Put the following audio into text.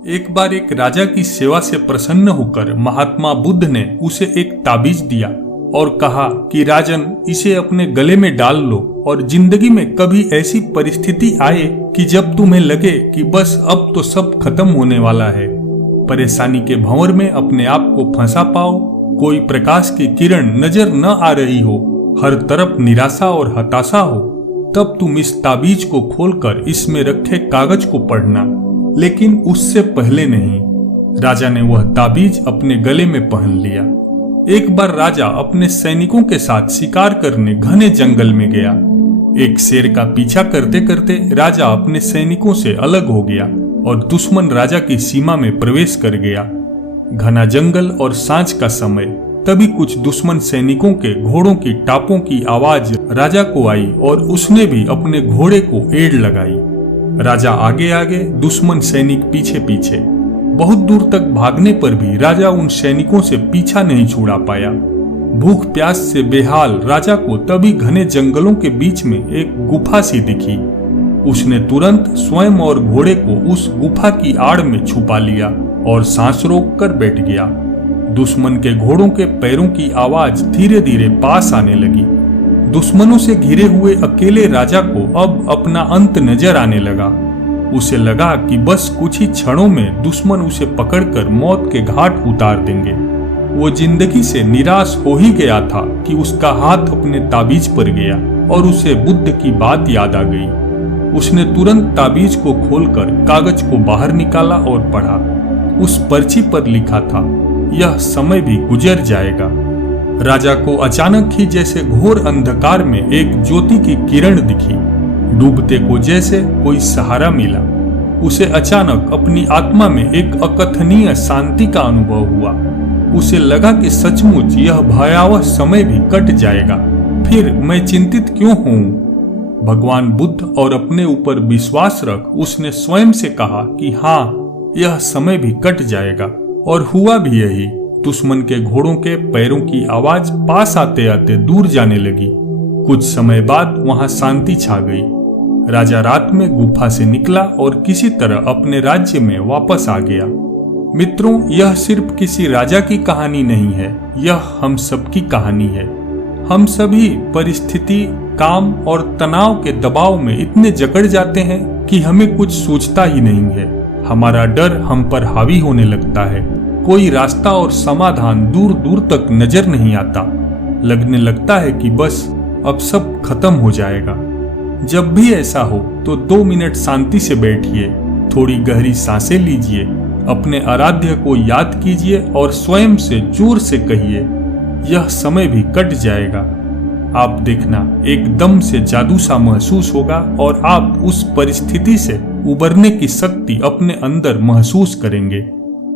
एक बार एक राजा की सेवा से प्रसन्न होकर महात्मा बुद्ध ने उसे एक ताबीज दिया और कहा कि राजन, इसे अपने गले में डाल लो और जिंदगी में कभी ऐसी परिस्थिति आए कि जब तुम्हें लगे कि बस अब तो सब खत्म होने वाला है, परेशानी के भंवर में अपने आप को फंसा पाओ, कोई प्रकाश की किरण नजर न आ रही हो, हर तरफ निराशा और हताशा हो, तब तुम इस ताबीज को खोलकर इसमें रखे कागज को पढ़ना। लेकिन उससे पहले नहीं। राजा ने वह ताबीज अपने गले में पहन लिया। एक बार राजा अपने सैनिकों के साथ शिकार करने घने जंगल में गया। एक शेर का पीछा करते करते राजा अपने सैनिकों से अलग हो गया और दुश्मन राजा की सीमा में प्रवेश कर गया। घना जंगल और सांझ का समय, तभी कुछ दुश्मन सैनिकों के घोड़ों की टापों की आवाज राजा को आई और उसने भी अपने घोड़े को एड़ लगाई। राजा आगे आगे, दुश्मन सैनिक पीछे पीछे। बहुत दूर तक भागने पर भी राजा उन सैनिकों से पीछा नहीं छुड़ा पाया। भूख प्यास से बेहाल राजा को तभी घने जंगलों के बीच में एक गुफा सी दिखी। उसने तुरंत स्वयं और घोड़े को उस गुफा की आड़ में छुपा लिया और सांस रोक कर बैठ गया। दुश्मन के घोड़ों के पैरों की आवाज धीरे धीरे पास आने लगी। दुश्मनों से घिरे हुए अकेले राजा को अब अपना अंत नजर आने लगा। उसे लगा कि बस कुछ ही क्षणों में दुश्मन उसे पकड़कर मौत के घाट उतार देंगे। वो जिंदगी से निराश हो ही गया था कि उसका हाथ अपने ताबीज पर गया और उसे बुद्ध की बात याद आ गई। उसने तुरंत ताबीज को खोलकर कागज को बाहर निकाला और पढ़ा। उस पर्ची पर लिखा था, यह समय भी गुजर जाएगा। राजा को अचानक ही जैसे घोर अंधकार में एक ज्योति की किरण दिखी। डूबते को जैसे कोई सहारा मिला। उसे अचानक अपनी आत्मा में एक अकथनीय शांति का अनुभव हुआ। उसे लगा कि सचमुच यह भयावह समय भी कट जाएगा। फिर मैं चिंतित क्यों हूँ? भगवान बुद्ध और अपने ऊपर विश्वास रख उसने स्वयं से कहा कि हाँ, यह समय भी कट जाएगा। और हुआ भी यही। दुश्मन के घोड़ों के पैरों की आवाज पास आते आते दूर जाने लगी। कुछ समय बाद वहां शांति छा गई। राजा रात में गुफा से निकला और किसी तरह अपने राज्य में वापस आ गया। मित्रों, यह सिर्फ किसी राजा की कहानी नहीं है, यह हम सबकी कहानी है। हम सभी परिस्थिति, काम और तनाव के दबाव में इतने जकड़ जाते हैं कि हमें कुछ सूझता ही नहीं है। हमारा डर हम पर हावी होने लगता है। कोई रास्ता और समाधान दूर दूर तक नजर नहीं आता। लगने लगता है कि बस अब सब खत्म हो जाएगा। जब भी ऐसा हो तो 2 मिनट शांति से बैठिए, थोड़ी गहरी सांसें लीजिए, अपने आराध्य को याद कीजिए और स्वयं से जोर से कहिए, यह समय भी कट जाएगा। आप देखना, एकदम से जादू सा महसूस होगा और आप उस परिस्थिति से उबरने की शक्ति अपने अंदर महसूस करेंगे।